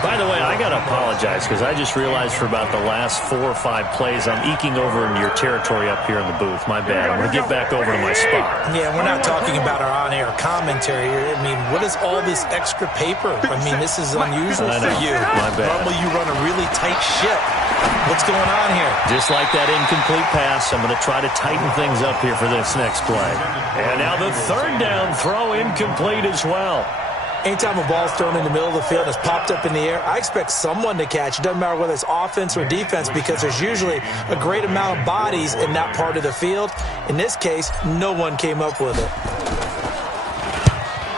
By the way, I got to apologize because I just realized for about the last 4 or 5 plays I'm eking over into your territory up here in the booth. My bad. I'm going to get back over to my spot. Yeah, we're not talking about our on-air commentary here. I mean, what is all this extra paper? I mean, this is unusual for you. My bad. Normally you run a really tight ship. What's going on here? Just like that incomplete pass, I'm going to try to tighten things up here for this next play. And now the 3rd down throw incomplete as well. Anytime a ball's thrown in the middle of the field and it's popped up in the air, I expect someone to catch. It doesn't matter whether it's offense or defense because there's usually a great amount of bodies in that part of the field. In this case, no one came up with it.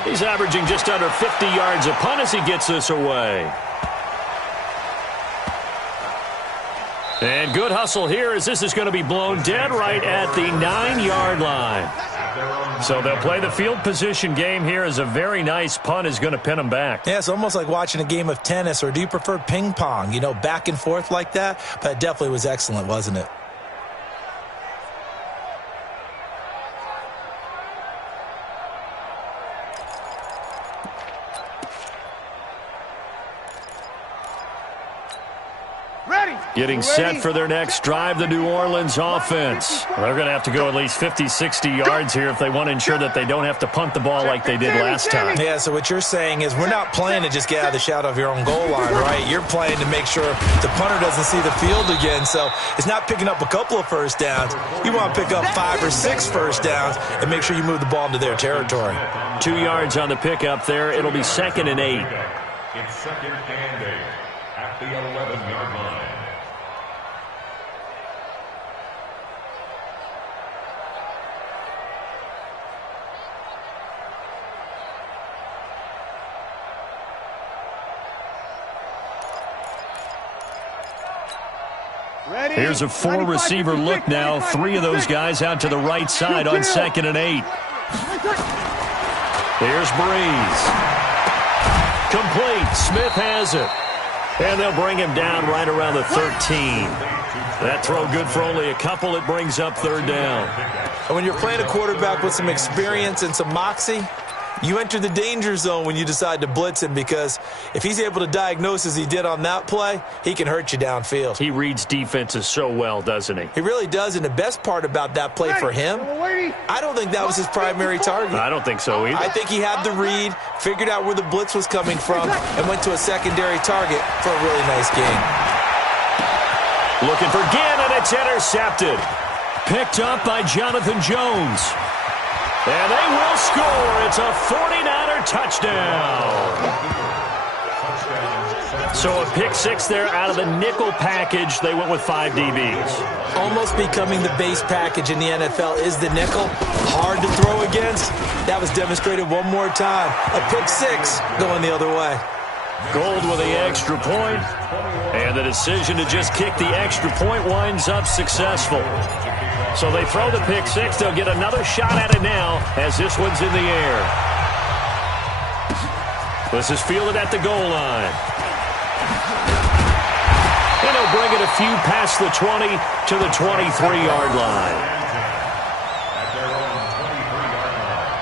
He's averaging just under 50 yards a punt as he gets this away. And good hustle here as this is going to be blown dead right at the 9-yard line. So they'll play the field position game here as a very nice punt is going to pin them back. Yeah, it's almost like watching a game of tennis, or do you prefer ping pong? You know, back and forth like that? But it definitely was excellent, wasn't it? Getting set for their next drive, the New Orleans offense. They're going to have to go at least 50, 60 yards here if they want to ensure that they don't have to punt the ball like they did last time. Yeah, so what you're saying is we're not playing to just get out of the shadow of your own goal line, right? You're playing to make sure the punter doesn't see the field again. So it's not picking up a couple of first downs. You want to pick up 5 or 6 first downs and make sure you move the ball into their territory. 2 yards on the pickup there. It'll be 2nd and 8. It's 2nd and 8 at the 11-yard line. Here's a 4-receiver look now. 3 of those guys out to the right side on 2nd and 8. Here's Breeze. Complete. Smith has it. And they'll bring him down right around the 13. That throw good for only a couple. It brings up 3rd down. And when you're playing a quarterback with some experience and some moxie, you enter the danger zone when you decide to blitz him, because if he's able to diagnose as he did on that play, he can hurt you downfield. He reads defenses so well, doesn't he? He really does, and the best part about that play for him, I don't think that was his primary target. I don't think so either. I think he had the read, figured out where the blitz was coming from, and went to a secondary target for a really nice gain. Looking for Gannon, it's intercepted. Picked up by Jonathan Jones. And they will score. It's a 49er touchdown. So a pick 6 there out of the nickel package. They went with 5 DBs. Almost becoming the base package in the NFL is the nickel. Hard to throw against. That was demonstrated one more time. A pick 6 going the other way. Gold with the extra point. And the decision to just kick the extra point winds up successful. So they throw the pick 6. They'll get another shot at it now as this one's in the air. This is fielded at the goal line. And he'll bring it a few past the 20 to the 23-yard line. At their own 23-yard line.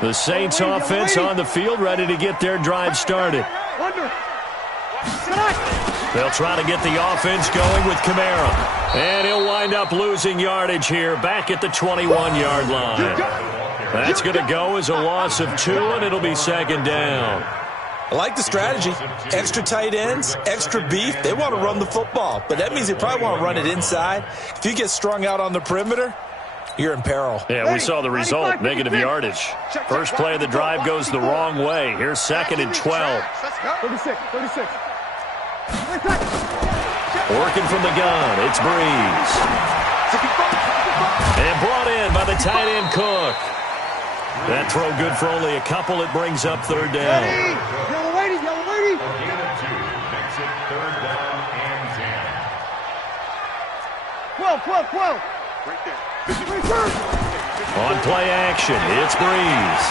The Saints offense on the field, ready to get their drive started. They'll try to get the offense going with Kamara. And he'll wind up losing yardage here back at the 21-yard line. That's going to go as a loss of 2, and it'll be 2nd down. I like the strategy. Extra tight ends, extra beef. They want to run the football, but that means they probably want to run it inside. If you get strung out on the perimeter, you're in peril. Yeah, we saw the result, negative yardage. First play of the drive goes the wrong way. Here's 2nd and 12. 36. Working from the gun, it's Breeze. And brought in by the tight end Cook. That throw good for only a couple. It brings up 3rd down. Yellow lady. A gain of 2 makes it 3rd down and 10. 12. Right there. On play action, it's Breeze.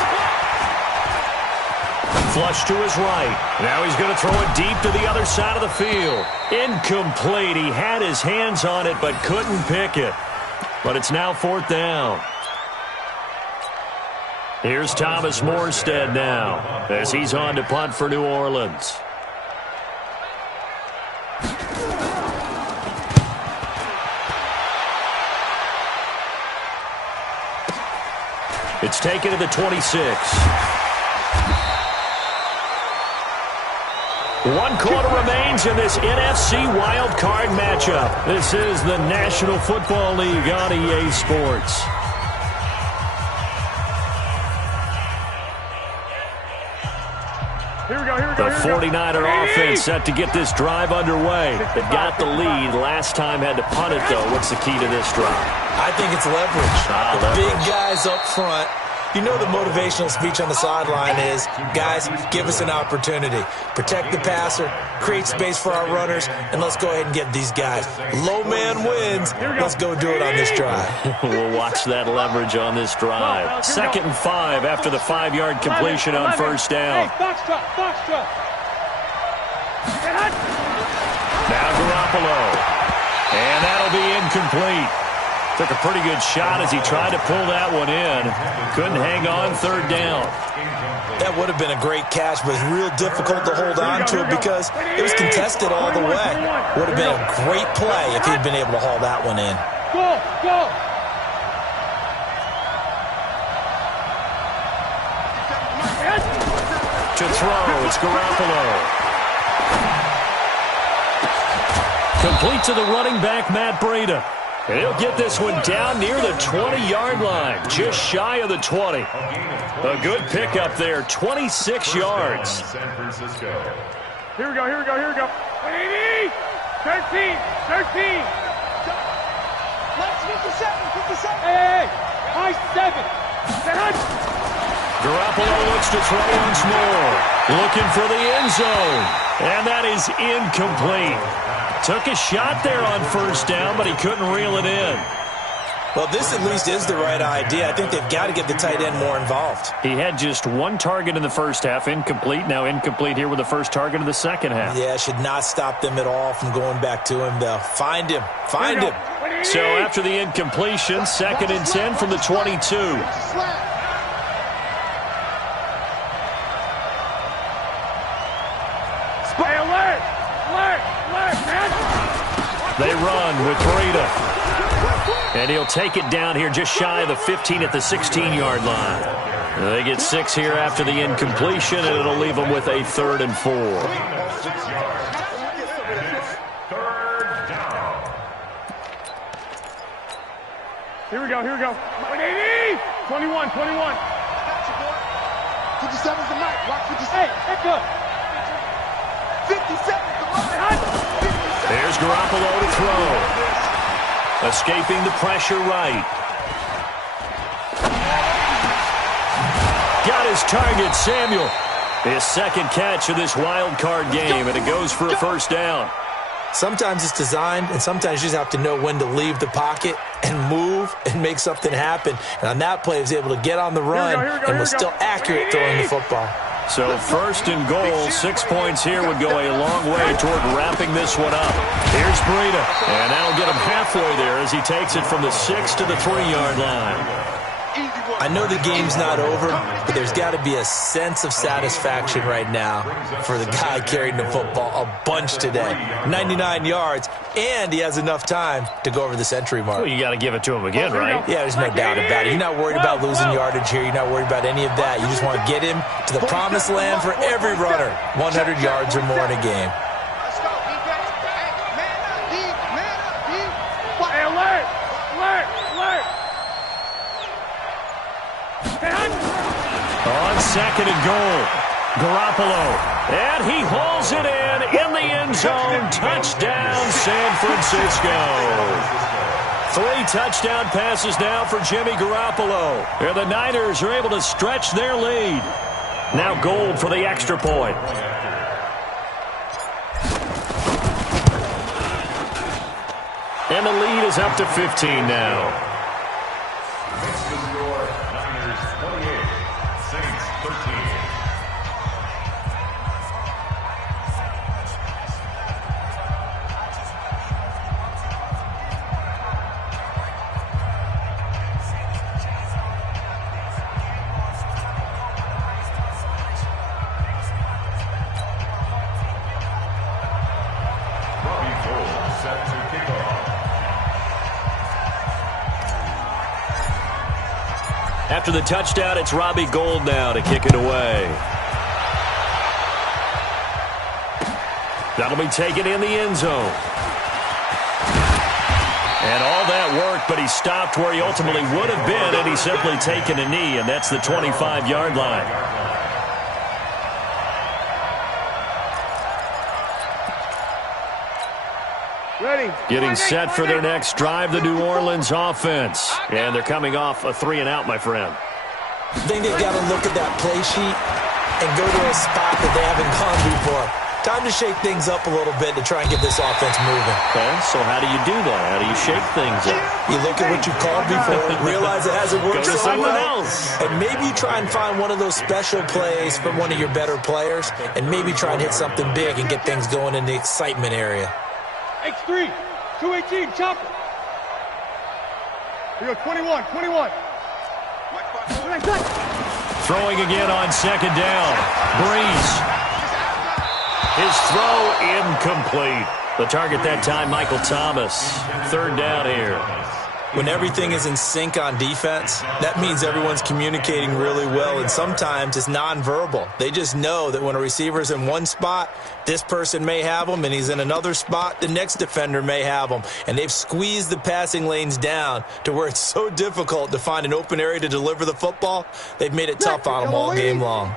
Flush to his right. Now he's going to throw it deep to the other side of the field. Incomplete. He had his hands on it but couldn't pick it. But it's now 4th down. Here's Thomas Morstead now as he's on to punt for New Orleans. It's taken to the 26. 1 quarter remains in this NFC Wild Card matchup. This is the National Football League on EA Sports. Here we go. The 49er offense set to get this drive underway. They got the lead. Last time had to punt it, though. What's the key to this drive? I think it's leverage. The big guys up front. You know the motivational speech on the sideline is, guys, give us an opportunity. Protect the passer, create space for our runners, and let's go ahead and get these guys. Low man wins. Let's go do it on this drive. We'll watch that leverage on this drive. 2nd and 5 after the 5-yard completion on 1st down. Box truck. Now Garoppolo. And that'll be incomplete. Took a pretty good shot as he tried to pull that one in. Couldn't hang on third down. That would have been a great catch, but it's real difficult to hold on to it because it was contested all the way. Would have been a great play if he'd been able to haul that one in. Go, go. To throw, it's Garoppolo. Complete to the running back, Matt Breida. And he'll get this one down near the 20-yard line, just shy of the 20. A good pickup there, 26 yards. San Francisco. Here we go, here we go, here we go. 180, 13, 13. Let's 57. Hey, high 7. Garoppolo looks to throw once more. Looking for the end zone. And that is incomplete. Took a shot there on first down, but he couldn't reel it in. Well, this at least is the right idea. I think they've got to get the tight end more involved. He had just one target in the first half, incomplete. Now incomplete here with the first target of the second half. Yeah, should not stop them at all from going back to him, though. Find him. Find him. So after the incompletion, 2nd and 10 from the 22. They run with Breida. And he'll take it down here just shy of the 15 at the 16-yard line. They get 6 here after the incompletion, and it'll leave them with a 3rd and 4. 6 yards. Third down. Here we go, here we go. 180, 21, 21. 57's the night. Watch 57. Hey, that's good. 57's the night. There's Garoppolo to throw. Escaping the pressure right. Got his target, Samuel. His second catch of this wild card game, and it goes for a first down. Sometimes it's designed, and sometimes you just have to know when to leave the pocket and move and make something happen. And on that play, he was able to get on the run and was still accurate throwing the football. So 1st and goal, 6 points here would go a long way toward wrapping this one up. Here's Breida, and that'll get him halfway there as he takes it from the 6 to the 3-yard line. I know the game's not over, but there's got to be a sense of satisfaction right now for the guy carrying the football a bunch today. 99 yards, and he has enough time to go over the century mark. Well, you got to give it to him again, right? Yeah, there's no doubt about it. You're not worried about losing yardage here. You're not worried about any of that. You just want to get him to the promised land for every runner. 100 yards or more in a game. On 2nd and goal, Garoppolo, and he hauls it in the end zone. Touchdown, San Francisco. 3 touchdown passes now for Jimmy Garoppolo. And the Niners are able to stretch their lead. Now Gold for the extra point. And the lead is up to 15 now. After the touchdown, it's Robbie Gould now to kick it away. That'll be taken in the end zone. And all that work, but he stopped where he ultimately would have been, and he's simply taken a knee, and that's the 25-yard line. Ready. Getting set for their next drive, the New Orleans offense. And they're coming off a 3-and-out, my friend. I think they've got to look at that play sheet and go to a spot that they haven't gone before. Time to shake things up a little bit to try and get this offense moving. Okay, so how do you do that? How do you shake things up? You look at what you called before, realize it hasn't worked so well, and maybe you try and find one of those special plays from one of your better players, and maybe try and hit something big and get things going in the excitement area. X3, 218, chopper. Here you go, 21. Throwing again on second down. Breeze. His throw incomplete. The target that time, Michael Thomas. Third down here. When everything is in sync on defense, that means everyone's communicating really well, and sometimes it's nonverbal. They just know that when a receiver's in one spot, this person may have him, and he's in another spot, the next defender may have him. And they've squeezed the passing lanes down to where it's so difficult to find an open area to deliver the football. They've made it tough on them all game long.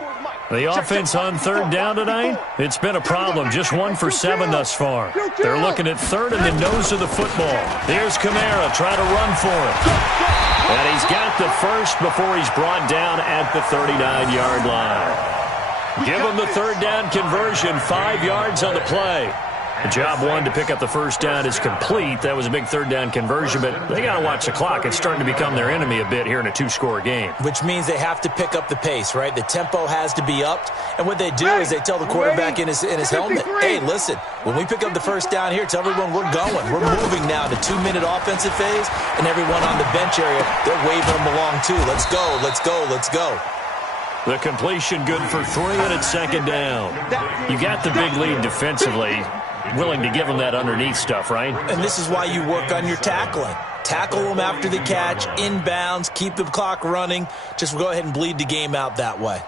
The offense on third down tonight, it's been a problem. Just 1 for 7 thus far. They're looking at third and the nose of the football. Here's Kamara trying to run for it. And he's got the first before he's brought down at the 39-yard line. Give him the third down conversion, 5 yards on the play. Job 1 to pick up the first down is complete. That was a big third down conversion, but they got to watch the clock. It's starting to become their enemy a bit here in a 2-score game. Which means they have to pick up the pace, right? The tempo has to be upped. And what they do is they tell the quarterback in his helmet, hey, listen, when we pick up the first down here, tell everyone we're going. We're moving now to 2-minute offensive phase, and everyone on the bench area, they're waving them along too. Let's go, let's go, let's go. The completion good for 3, and it's second down. You got the big lead defensively. Willing to give them that underneath stuff, right? And this is why you work on your tackling. Tackle them after the catch, inbounds, keep the clock running. Just go ahead and bleed the game out that way.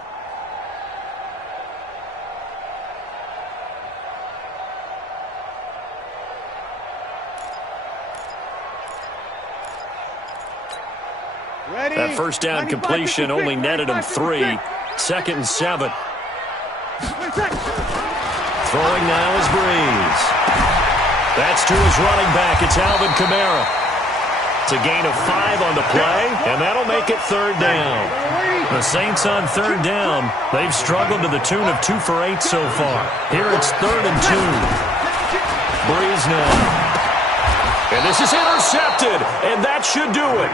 That first down completion only netted him 3. Second and 7. Throwing now is Breeze. That's to his running back. It's Alvin Kamara. It's a gain of 5 on the play, and that'll make it third down. The Saints on third down. They've struggled to the tune of 2 for 8 so far. Here it's 3rd and 2. Breeze now. And this is intercepted, and that should do it.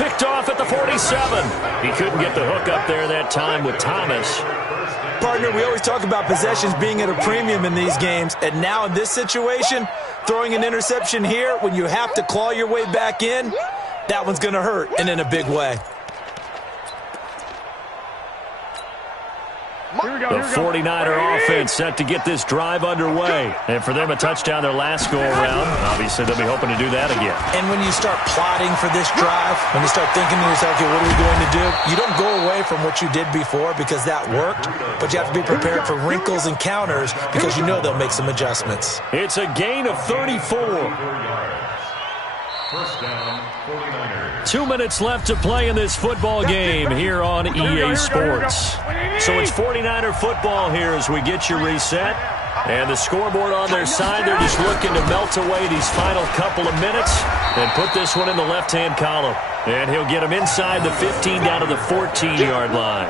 Picked off at the 47. He couldn't get the hook up there that time with Thomas. Partner, we always talk about possessions being at a premium in these games, and now in this situation, throwing an interception here when you have to claw your way back in, that one's going to hurt, and in a big way. The 49er offense set to get this drive underway. And for them, a touchdown their last go-around. Obviously, they'll be hoping to do that again. And when you start plotting for this drive, when you start thinking to yourself, okay, what are we going to do? You don't go away from what you did before because that worked, but you have to be prepared for wrinkles and counters because you know they'll make some adjustments. It's a gain of 34. First down, 49ers. 2 minutes left to play in this football game here on EA Sports. So it's 49er football here as we get you reset. And the scoreboard on their side, they're just looking to melt away these final couple of minutes and put this one in the left-hand column. And he'll get him inside the 15 down to the 14-yard line.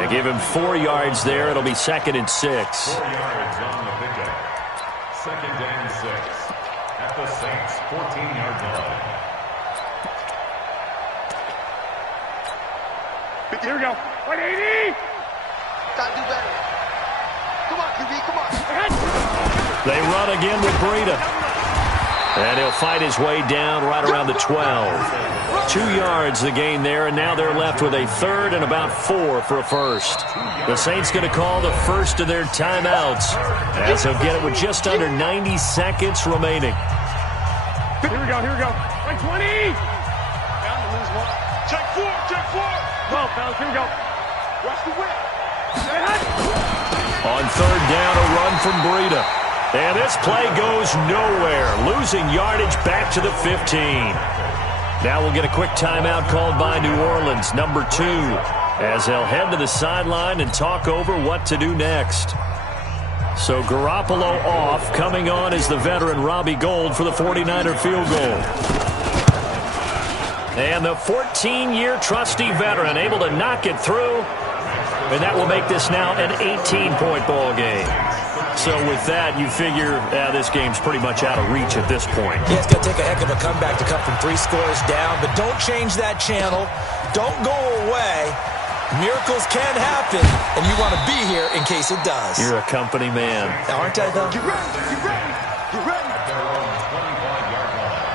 And give him 4 yards there. It'll be 2nd and 6. 4 yards on the pickup. 2nd and 6 at the Saints' 14-yard line. Here we go. 180. Gotta do better. Come on, QB, come on. They run again with Breida. And he'll fight his way down right around the 12. 2 yards the gain there, and now they're left with a 3rd and about 4 for a first. The Saints going to call the first of their timeouts as they'll get it with just under 90 seconds remaining. Here we go, here we go. 120. Down to lose 1. Check 4, check 4. 12, fellas, here we go. Watch the whip. On third down, a run from Breida. And this play goes nowhere, losing yardage back to the 15. Now we'll get a quick timeout called by New Orleans, number 2, as they'll head to the sideline and talk over what to do next. So Garoppolo off. Coming on is the veteran Robbie Gould for the 49er field goal. And the 14-year trusty veteran able to knock it through. And that will make this now an 18-point ball game. So with that, you figure this game's pretty much out of reach at this point. Yeah, it's going to take a heck of a comeback to come from 3 scores down. But don't change that channel. Don't go away. Miracles can happen, and you want to be here in case it does. You're a company man. Aren't I, though? Get ready, get ready, get ready. At their own 25-yard line.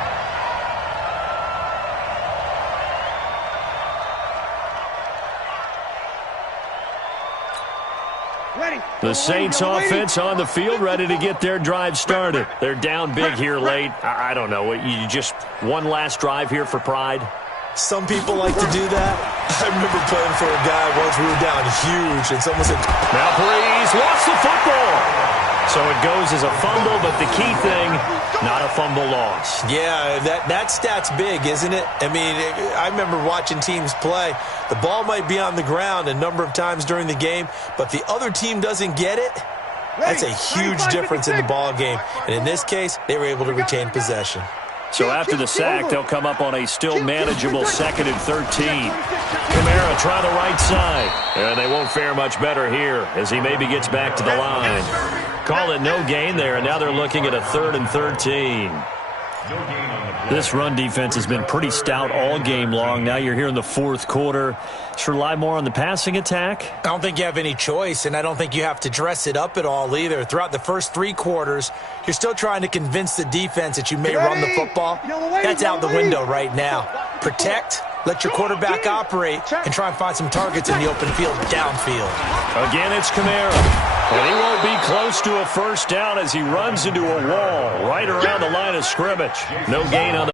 The Saints offense on the field, ready to get their drive started. They're down big here late. I don't know. You just one last drive here for pride? Some people like to do that. I remember playing for a guy once we were down huge, and someone said, now Breeze lost the football. So it goes as a fumble, but the key thing, not a fumble loss. Yeah, that stat's big, isn't it? I mean, I remember watching teams play. The ball might be on the ground a number of times during the game, but the other team doesn't get it. That's a huge difference in the ball game. And in this case, they were able to retain possession. So after the sack, they'll come up on a still manageable 2nd and 13. Kamara try the right side. And they won't fare much better here as he maybe gets back to the line. Call it no gain there, and now they're looking at a 3rd and 13. This run defense has been pretty stout all game long. Now you're here in the 4th quarter. Should rely more on the passing attack? I don't think you have any choice, and I don't think you have to dress it up at all either. Throughout the first 3 quarters, you're still trying to convince the defense that you may run the football. That's out the window right now. Protect, let your quarterback operate, and try and find some targets in the open field downfield. Again, it's Kamara. And he won't be close to a first down as he runs into a wall right around the line of scrimmage. No gain on the